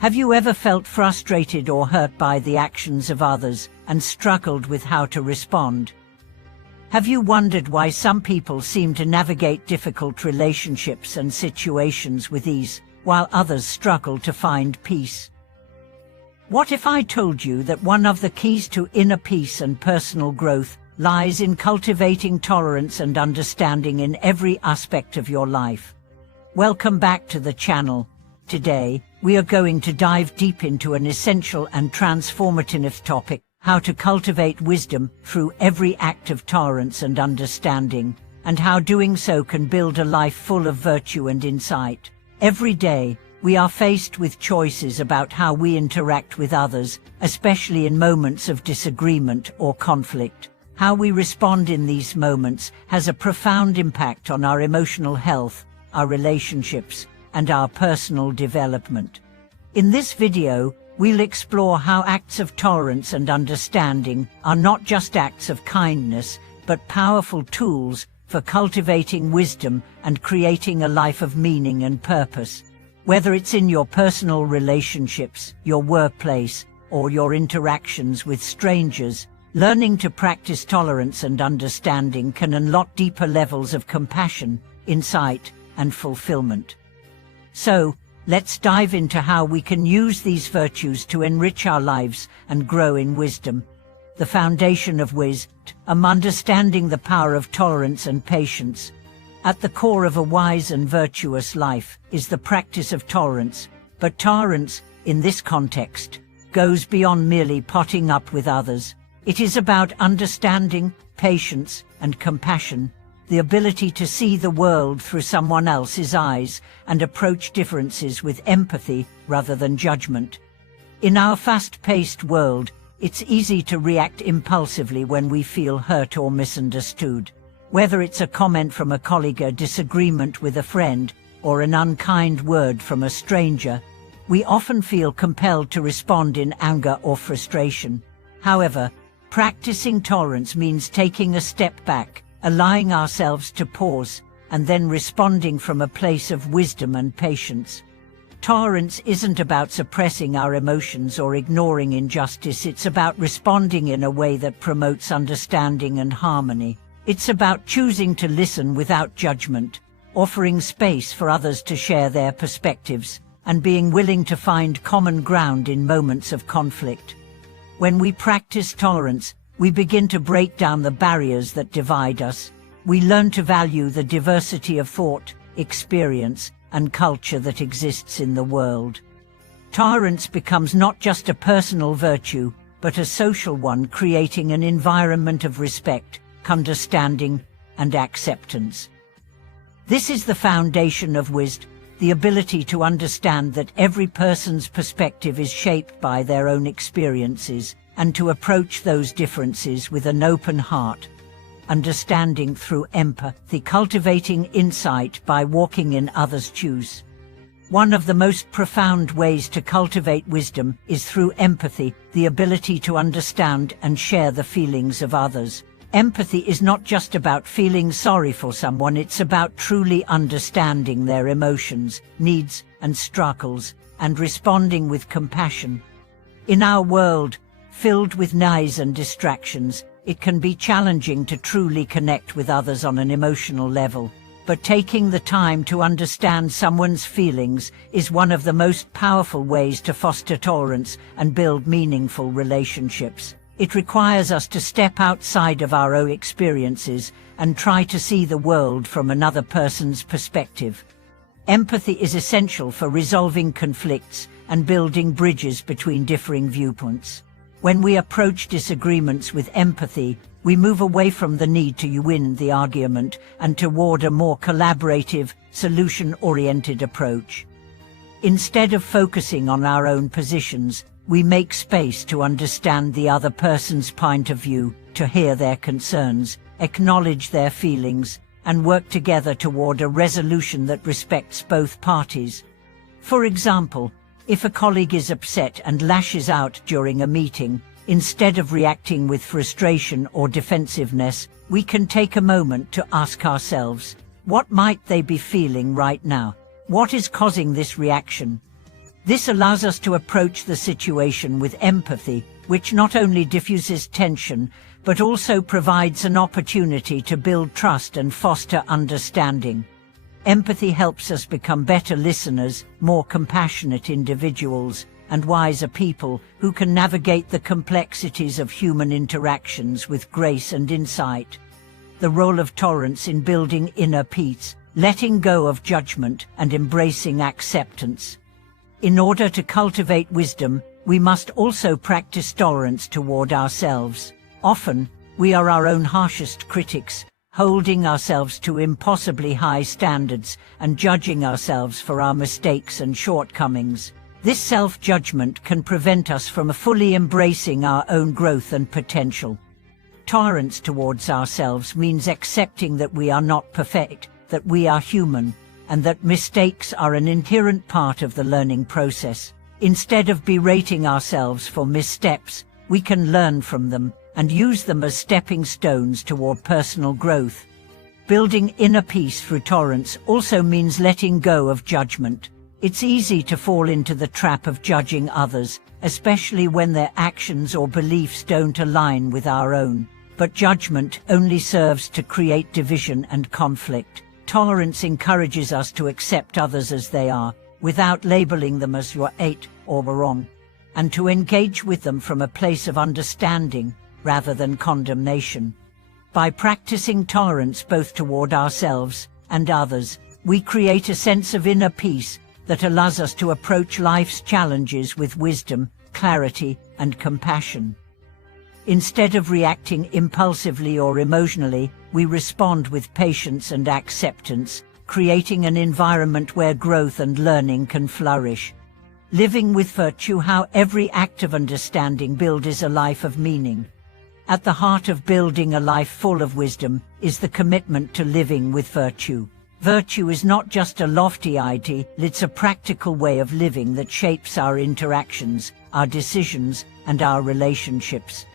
Have you ever felt frustrated or hurt by the actions of others and struggled with how to respond? Have you wondered why some people seem to navigate difficult relationships and situations with ease, while others struggle to find peace? What if I told you that one of the keys to inner peace and personal growth lies in cultivating tolerance and understanding in every aspect of your life? Welcome back to the channel. Today, we are going to dive deep into an essential and transformative topic: how to cultivate wisdom through every act of tolerance and understanding, and how doing so can build a life full of virtue and insight. Every day, we are faced with choices about how we interact with others, especially in moments of disagreement or conflict. How we respond in these moments has a profound impact on our emotional health, our relationships, and our personal development. In this video, we'll explore how acts of tolerance and understanding are not just acts of kindness, but powerful tools for cultivating wisdom and creating a life of meaning and purpose. Whether it's in your personal relationships, your workplace, or your interactions with strangers, learning to practice tolerance and understanding can unlock deeper levels of compassion, insight, and fulfillment. So, let's dive into how we can use these virtues to enrich our lives and grow in wisdom. The foundation of wisdom, understanding the power of tolerance and patience. At the core of a wise and virtuous life is the practice of tolerance, but tolerance, in this context, goes beyond merely putting up with others. It is about understanding, patience, and compassion, the ability to see the world through someone else's eyes and approach differences with empathy rather than judgment. In our fast-paced world, it's easy to react impulsively when we feel hurt or misunderstood. Whether it's a comment from a colleague, a disagreement with a friend, or an unkind word from a stranger, we often feel compelled to respond in anger or frustration. However, practicing tolerance means taking a step back, allowing ourselves to pause, and then responding from a place of wisdom and patience. Tolerance isn't about suppressing our emotions or ignoring injustice. It's about responding in a way that promotes understanding and harmony. It's about choosing to listen without judgment, offering space for others to share their perspectives, and being willing to find common ground in moments of conflict. When we practice tolerance, we begin to break down the barriers that divide us. We learn to value the diversity of thought, experience, and culture that exists in the world. Tolerance becomes not just a personal virtue, but a social one, creating an environment of respect, understanding, and acceptance. This is the foundation of wisdom, the ability to understand that every person's perspective is shaped by their own experiences, and to approach those differences with an open heart. Understanding through empathy, cultivating insight by walking in others' shoes. One of the most profound ways to cultivate wisdom is through empathy, the ability to understand and share the feelings of others. Empathy is not just about feeling sorry for someone, it's about truly understanding their emotions, needs, and struggles, and responding with compassion. In our world, filled with noise and distractions, it can be challenging to truly connect with others on an emotional level. But taking the time to understand someone's feelings is one of the most powerful ways to foster tolerance and build meaningful relationships. It requires us to step outside of our own experiences and try to see the world from another person's perspective. Empathy is essential for resolving conflicts and building bridges between differing viewpoints. When we approach disagreements with empathy, we move away from the need to win the argument and toward a more collaborative, solution-oriented approach. Instead of focusing on our own positions, we make space to understand the other person's point of view, to hear their concerns, acknowledge their feelings, and work together toward a resolution that respects both parties. For example, if a colleague is upset and lashes out during a meeting, instead of reacting with frustration or defensiveness, we can take a moment to ask ourselves, what might they be feeling right now? What is causing this reaction? This allows us to approach the situation with empathy, which not only diffuses tension, but also provides an opportunity to build trust and foster understanding. Empathy helps us become better listeners, more compassionate individuals, and wiser people who can navigate the complexities of human interactions with grace and insight. The role of tolerance in building inner peace, letting go of judgment and embracing acceptance. In order to cultivate wisdom, we must also practice tolerance toward ourselves. Often, we are our own harshest critics, holding ourselves to impossibly high standards and judging ourselves for our mistakes and shortcomings. This self-judgment can prevent us from fully embracing our own growth and potential. Tolerance towards ourselves means accepting that we are not perfect, that we are human, and that mistakes are an inherent part of the learning process. Instead of berating ourselves for missteps, we can learn from them and use them as stepping stones toward personal growth. Building inner peace through tolerance also means letting go of judgment. It's easy to fall into the trap of judging others, especially when their actions or beliefs don't align with our own. But judgment only serves to create division and conflict. Tolerance encourages us to accept others as they are, without labeling them as you're right or wrong, and to engage with them from a place of understanding rather than condemnation. By practicing tolerance both toward ourselves and others, we create a sense of inner peace that allows us to approach life's challenges with wisdom, clarity, and compassion. Instead of reacting impulsively or emotionally, we respond with patience and acceptance, creating an environment where growth and learning can flourish. Living with virtue, how every act of understanding builds a life of meaning. At the heart of building a life full of wisdom is the commitment to living with virtue. Virtue is not just a lofty ideal, it's a practical way of living that shapes our interactions, our decisions, and our relationships.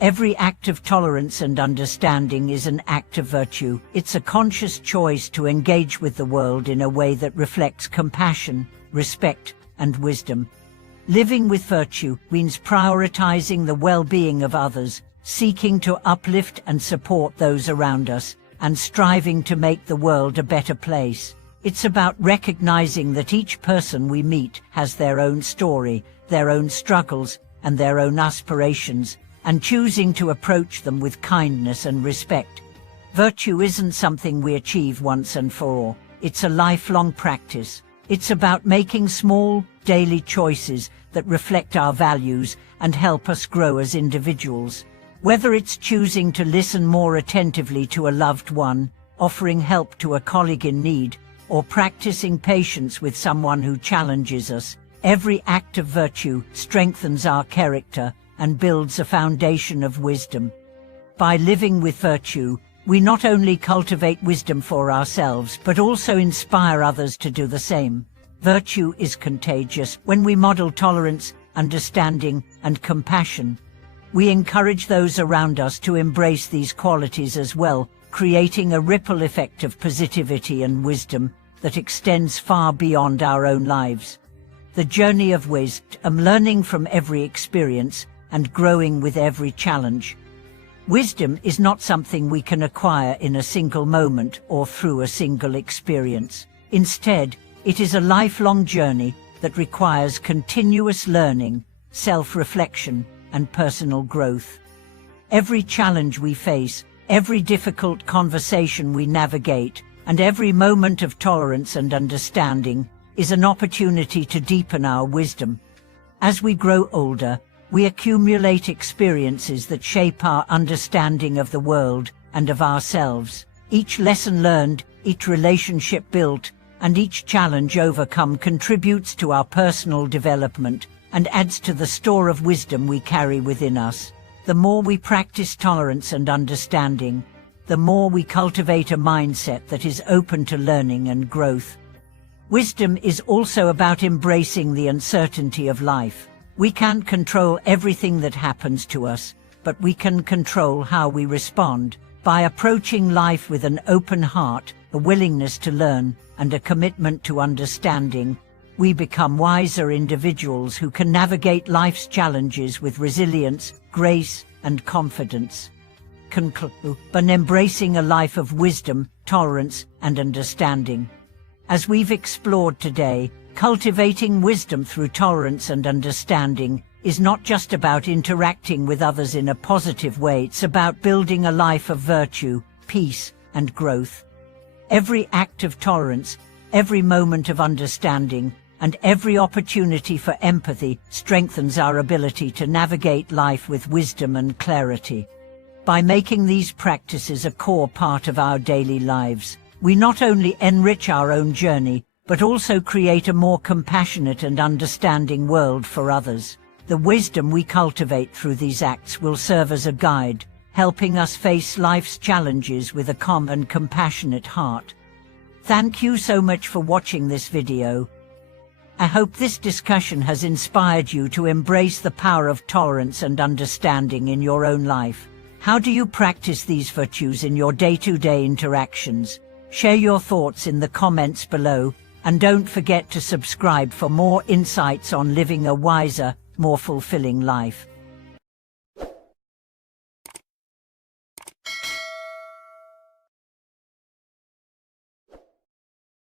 Every act of tolerance and understanding is an act of virtue. It's a conscious choice to engage with the world in a way that reflects compassion, respect, and wisdom. Living with virtue means prioritizing the well-being of others, seeking to uplift and support those around us, and striving to make the world a better place. It's about recognizing that each person we meet has their own story, their own struggles, and their own aspirations, and choosing to approach them with kindness and respect. Virtue isn't something we achieve once and for all. It's a lifelong practice. It's about making small, daily choices that reflect our values and help us grow as individuals. Whether it's choosing to listen more attentively to a loved one, offering help to a colleague in need, or practicing patience with someone who challenges us, every act of virtue strengthens our character and builds a foundation of wisdom. By living with virtue, we not only cultivate wisdom for ourselves, but also inspire others to do the same. Virtue is contagious. When we model tolerance, understanding, and compassion, we encourage those around us to embrace these qualities as well, creating a ripple effect of positivity and wisdom that extends far beyond our own lives. The journey of wisdom, learning from every experience and growing with every challenge. Wisdom is not something we can acquire in a single moment or through a single experience. Instead, it is a lifelong journey that requires continuous learning, self-reflection, and personal growth. Every challenge we face, every difficult conversation we navigate, and every moment of tolerance and understanding is an opportunity to deepen our wisdom. As we grow older, we accumulate experiences that shape our understanding of the world and of ourselves. Each lesson learned, each relationship built, and each challenge overcome contributes to our personal development and adds to the store of wisdom we carry within us. The more we practice tolerance and understanding, the more we cultivate a mindset that is open to learning and growth. Wisdom is also about embracing the uncertainty of life. We can't control everything that happens to us, but we can control how we respond. By approaching life with an open heart, a willingness to learn, and a commitment to understanding, we become wiser individuals who can navigate life's challenges with resilience, grace, and confidence. Conclude by embracing a life of wisdom, tolerance, and understanding. As we've explored today, cultivating wisdom through tolerance and understanding is not just about interacting with others in a positive way, it's about building a life of virtue, peace, and growth. Every act of tolerance, every moment of understanding, and every opportunity for empathy strengthens our ability to navigate life with wisdom and clarity. By making these practices a core part of our daily lives, we not only enrich our own journey, but also create a more compassionate and understanding world for others. The wisdom we cultivate through these acts will serve as a guide, helping us face life's challenges with a calm and compassionate heart. Thank you so much for watching this video. I hope this discussion has inspired you to embrace the power of tolerance and understanding in your own life. How do you practice these virtues in your day-to-day interactions? Share your thoughts in the comments below, and don't forget to subscribe for more insights on living a wiser, more fulfilling life.